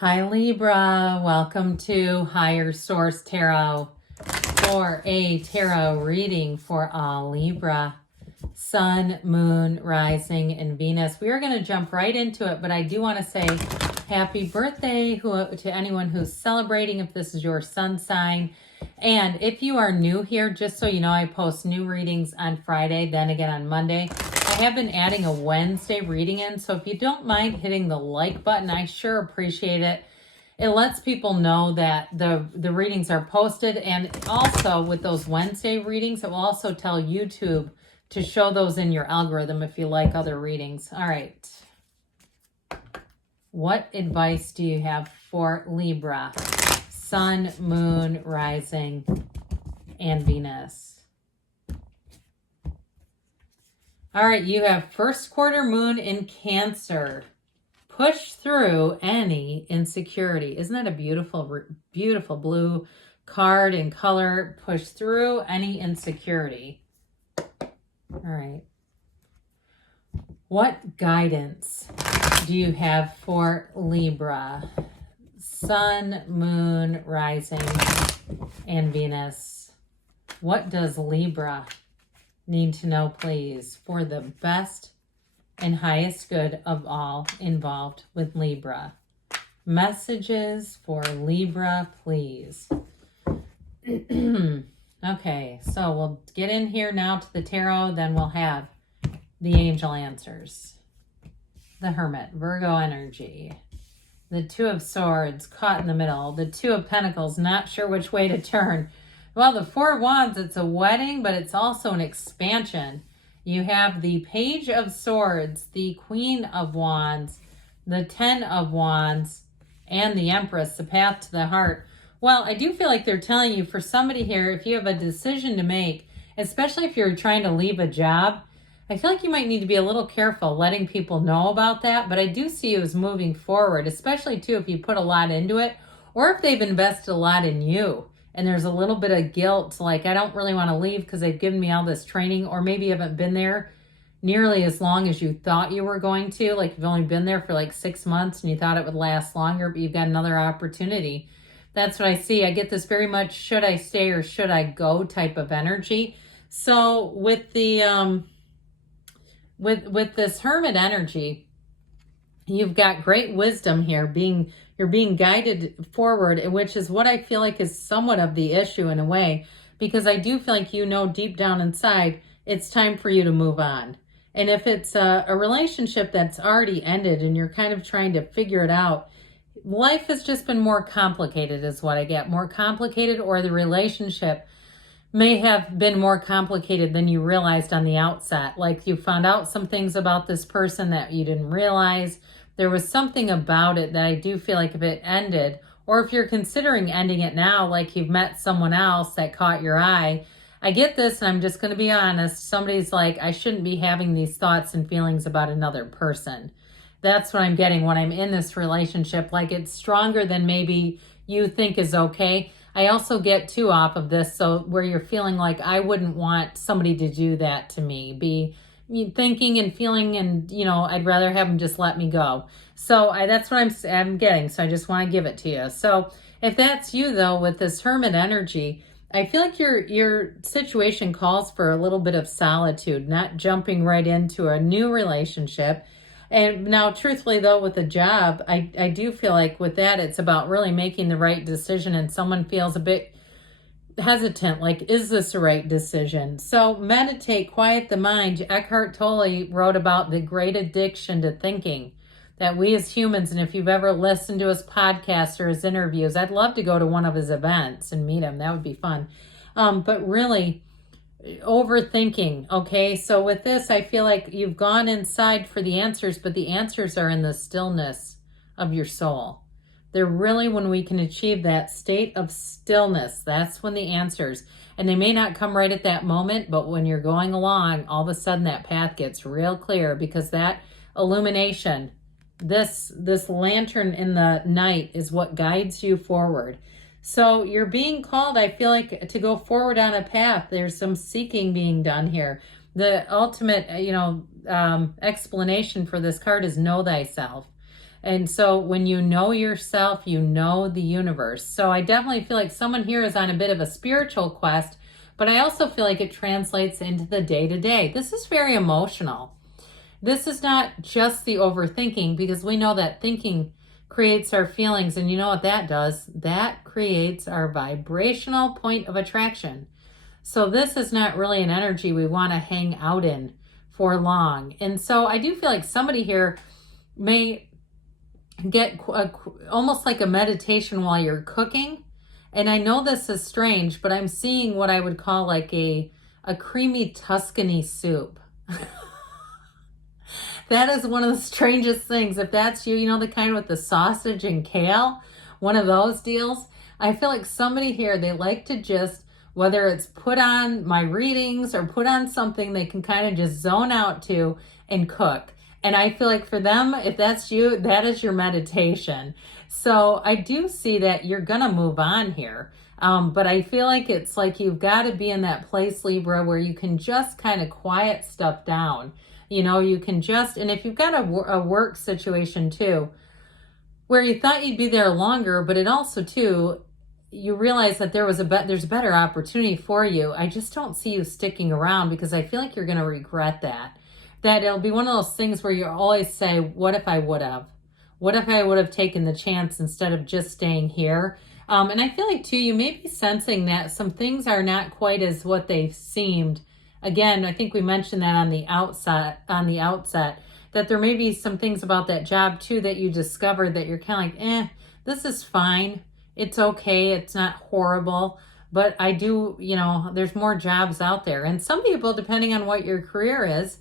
Hi Libra, welcome to Higher Source Tarot for a tarot reading for all Libra, Sun, Moon, Rising, and Venus. We are going to jump right into it, but I do want to say happy birthday to anyone who's celebrating if this is your sun sign. And if you are new here, just so you know, I post new readings on Friday, then again on Monday. I have been adding a Wednesday reading in, so if you don't mind hitting the like button, I sure appreciate it. It lets people know that the readings are posted, and also with those Wednesday readings, it will also tell YouTube to show those in your algorithm if you like other readings. All right. What advice do you have for Libra? Sun, Moon, Rising, and Venus. All right, you have first quarter moon in Cancer. Push through any insecurity. Isn't that a beautiful, beautiful blue card and color? Push through any insecurity. All right. What guidance do you have for Libra? Sun, Moon, Rising, and Venus. What does Libra need to know, please, for the best and highest good of all involved with Libra? Messages for Libra, please. Okay, so we'll get in here now to the tarot, then we'll have the angel answers. The Hermit, Virgo energy. The Two of Swords, caught in the middle. The Two of Pentacles, not sure which way to turn. Well, the Four of Wands, it's a wedding, but it's also an expansion. You have the Page of Swords, the Queen of Wands, the Ten of Wands, and the Empress, the path to the heart. Well, I do feel like they're telling you, for somebody here, if you have a decision to make, especially if you're trying to leave a job, I feel like you might need to be a little careful letting people know about that. But I do see you as moving forward, especially too if you put a lot into it, or if they've invested a lot in you. And there's a little bit of guilt, like, I don't really want to leave because they've given me all this training, or maybe you haven't been there nearly as long as you thought you were going to. Like, you've only been there for like 6 months and you thought it would last longer, but you've got another opportunity. That's what I see. I get this very much should I stay or should I go type of energy. So with the with this Hermit energy, you've got great wisdom here. You're being guided forward, which is what I feel like is somewhat of the issue in a way, because I do feel like, you know, deep down inside, it's time for you to move on. And if it's a relationship that's already ended and you're kind of trying to figure it out, life has just been more complicated is what I get. More complicated, or the relationship may have been more complicated than you realized on the outset. Like, you found out some things about this person that you didn't realize. There was something about it that I do feel like if it ended, or if you're considering ending it now, like you've met someone else that caught your eye. I get this, and I'm just going to be honest. Somebody's like, I shouldn't be having these thoughts and feelings about another person. That's what I'm getting when I'm in this relationship. Like, it's stronger than maybe you think is okay. I also get too off of this, so where you're feeling like, I wouldn't want somebody to do that to me. Be thinking and feeling, and, you know, I'd rather have them just let me go. So that's what I'm getting. So I just want to give it to you. So if that's you, though, with this Hermit energy, I feel like your situation calls for a little bit of solitude, not jumping right into a new relationship. And now, truthfully, though, with a job, I do feel like with that, it's about really making the right decision, and someone feels a bit hesitant, like, is this the right decision? So meditate, quiet the mind. Eckhart Tolle wrote about the great addiction to thinking that we as humans, and if you've ever listened to his podcasts or his interviews, I'd love to go to one of his events and meet him. That would be fun. But really, overthinking. Okay, so with this, I feel like you've gone inside for the answers, but the answers are in the stillness of your soul. They're really, when we can achieve that state of stillness, that's when the answers, and they may not come right at that moment, but when you're going along, all of a sudden that path gets real clear, because that illumination, this lantern in the night, is what guides you forward. So you're being called, I feel like, to go forward on a path. There's some seeking being done here. The ultimate, explanation for this card is know thyself. And so when you know yourself, you know the universe. So I definitely feel like someone here is on a bit of a spiritual quest, but I also feel like it translates into the day-to-day. This is very emotional. This is not just the overthinking, because we know that thinking creates our feelings, and you know what that does? That creates our vibrational point of attraction. So this is not really an energy we want to hang out in for long. And so I do feel like somebody here may get almost like a meditation while you're cooking. And I know this is strange, but I'm seeing what I would call like a creamy Tuscany soup. That is one of the strangest things. If that's you, you know, the kind with the sausage and kale, one of those deals. I feel like somebody here, they like to just, whether it's put on my readings or put on something they can kind of just zone out to and cook. And I feel like for them, if that's you, that is your meditation. So I do see that you're going to move on here. But I feel like it's like you've got to be in that place, Libra, where you can just kind of quiet stuff down. You know, you can just, and if you've got a work situation too, where you thought you'd be there longer, but it also too, you realize that there's a better opportunity for you. I just don't see you sticking around, because I feel like you're going to regret that. That it'll be one of those things where you always say, what if I would have? What if I would have taken the chance instead of just staying here? And I feel like too, you may be sensing that some things are not quite as what they've seemed. Again, I think we mentioned that on the outset, that there may be some things about that job too that you discovered that you're kind of like, this is fine. It's okay. It's not horrible. But I do, you know, there's more jobs out there. And some people, depending on what your career is,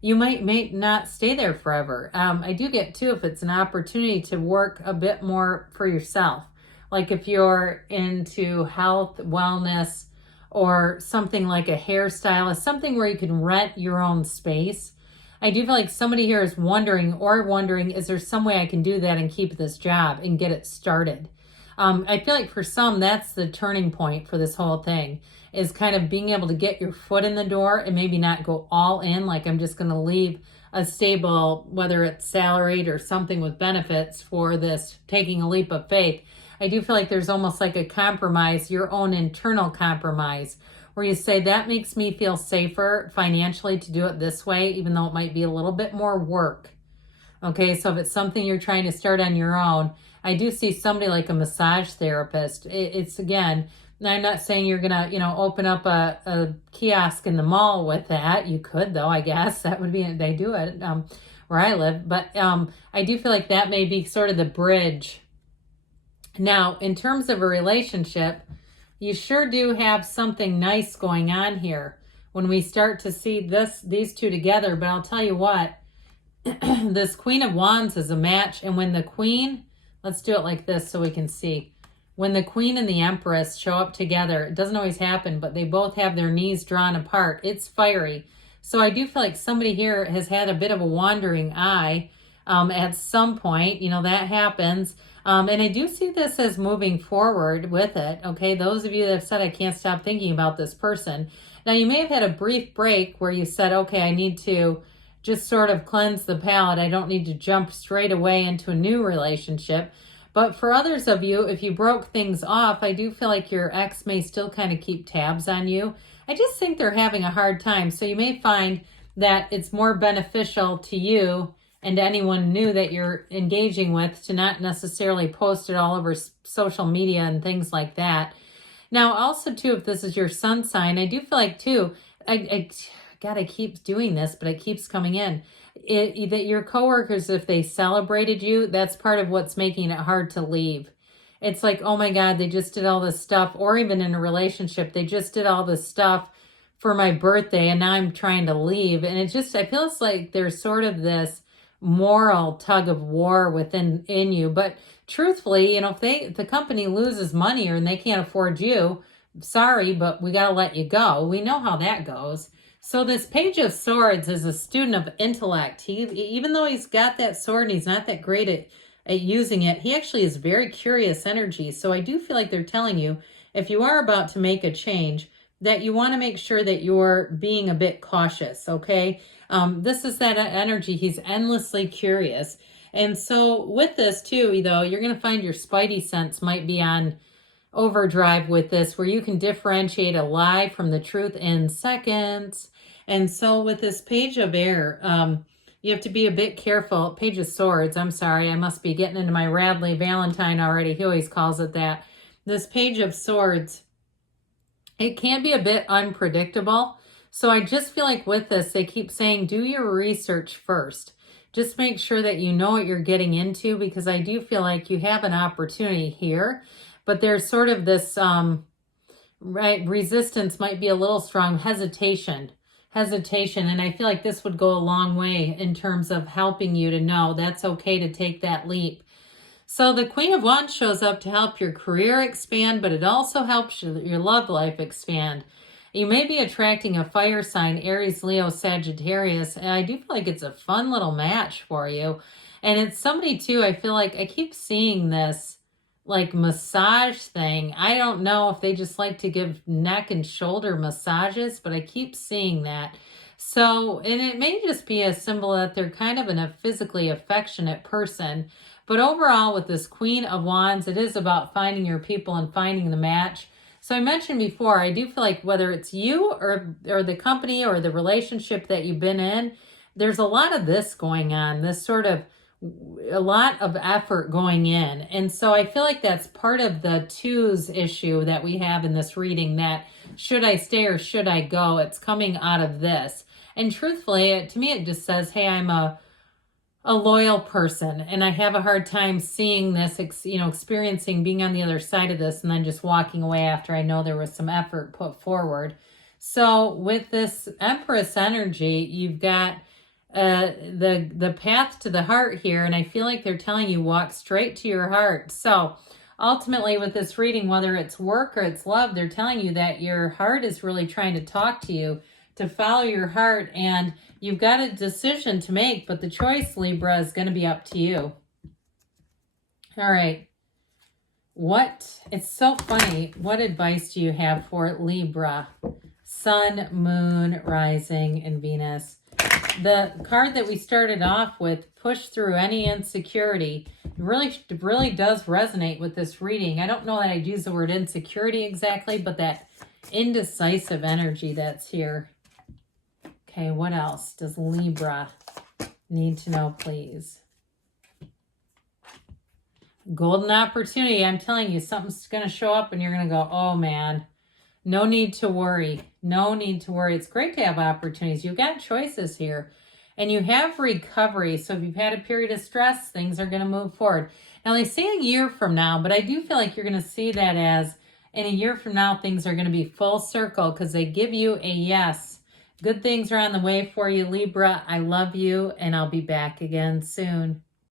you may not stay there forever. I do get too, if it's an opportunity to work a bit more for yourself. Like if you're into health, wellness, or something like a hairstylist, something where you can rent your own space. I do feel like somebody here is wondering, is there some way I can do that and keep this job and get it started? I feel like for some, that's the turning point for this whole thing, is kind of being able to get your foot in the door and maybe not go all in, like I'm just going to leave a stable, whether it's salaried or something with benefits, for this taking a leap of faith. I do feel like there's almost like a compromise, your own internal compromise, where you say, that makes me feel safer financially to do it this way, even though it might be a little bit more work. Okay, so if it's something you're trying to start on your own, I do see somebody like a massage therapist. It's again, I'm not saying you're going to, you know, open up a kiosk in the mall with that. You could, though, I guess. That would be, they do it where I live. But I do feel like that may be sort of the bridge. Now, in terms of a relationship, you sure do have something nice going on here when we start to see these two together. But I'll tell you what, this Queen of Wands is a match. And when the Queen, let's do it like this so we can see. When the Queen and the Empress show up together, it doesn't always happen, but they both have their knees drawn apart. It's fiery. So I do feel like somebody here has had a bit of a wandering eye at some point. You know, that happens. And I do see this as moving forward with it. Okay, those of you that have said, I can't stop thinking about this person. Now, you may have had a brief break where you said, okay, I need to just sort of cleanse the palate. I don't need to jump straight away into a new relationship. But for others of you, if you broke things off, I do feel like your ex may still kind of keep tabs on you. I just think they're having a hard time. So you may find that it's more beneficial to you and to anyone new that you're engaging with to not necessarily post it all over social media and things like that. Now, also, too, if this is your sun sign, I do feel like, too, I gotta keep doing this, but it keeps coming in. That your coworkers, if they celebrated you, that's part of what's making it hard to leave. It's like, oh my God, they just did all this stuff. Or even in a relationship, they just did all this stuff for my birthday and now I'm trying to leave. And I feel like there's sort of this moral tug of war within you. But truthfully, you know, if the company loses money or and they can't afford you, sorry, but we got to let you go. We know how that goes. So this Page of Swords is a student of intellect. Even though he's got that sword and he's not that great at using it, he actually is very curious energy. So I do feel like they're telling you, if you are about to make a change, that you want to make sure that you're being a bit cautious, okay? This is that energy. He's endlessly curious. And so with this too, though, you're going to find your spidey sense might be on overdrive with this, where you can differentiate a lie from the truth in seconds. And so with this Page of Air, you have to be a bit careful. Page of Swords, I'm sorry, I must be getting into my Radley Valentine already. He always calls it that. This Page of Swords, it can be a bit unpredictable. So I just feel like with this, they keep saying, do your research first. Just make sure that you know what you're getting into, because I do feel like you have an opportunity here, but there's sort of this, resistance might be a little strong, hesitation. And I feel like this would go a long way in terms of helping you to know that's okay to take that leap. So the Queen of Wands shows up to help your career expand, but it also helps your love life expand. You may be attracting a fire sign, Aries, Leo, Sagittarius, and I do feel like it's a fun little match for you. And it's somebody too, I feel like I keep seeing this like massage thing. I don't know if they just like to give neck and shoulder massages, but I keep seeing that. So, and it may just be a symbol that they're kind of a physically affectionate person. But overall, with this Queen of Wands, it is about finding your people and finding the match. So I mentioned before, I do feel like whether it's you or the company or the relationship that you've been in, there's a lot of this going on, this sort of a lot of effort going in. And so I feel like that's part of the twos issue that we have in this reading, that should I stay or should I go? It's coming out of this. And truthfully, to me, it just says, hey, I'm a loyal person, and I have a hard time seeing this, experiencing being on the other side of this and then just walking away after I know there was some effort put forward. So with this Empress energy, you've got the path to the heart here, and I feel like they're telling you walk straight to your heart. So ultimately with this reading, whether it's work or it's love, they're telling you that your heart is really trying to talk to you, to follow your heart, and you've got a decision to make, but the choice, Libra, is going to be up to you. All right. It's so funny. What advice do you have for Libra? Sun, Moon, Rising, and Venus. The card that we started off with, push through any insecurity, really does resonate with this reading. I don't know that I'd use the word insecurity exactly, but that indecisive energy that's here. Okay, what else does Libra need to know, please? Golden opportunity. I'm telling you, something's going to show up and you're going to go, oh man, no need to worry. No need to worry. It's great to have opportunities. You've got choices here and you have recovery. So if you've had a period of stress, things are going to move forward. Now they say a year from now, but I do feel like you're going to see that as in a year from now, things are going to be full circle because they give you a yes. Good things are on the way for you, Libra. I love you, and I'll be back again soon.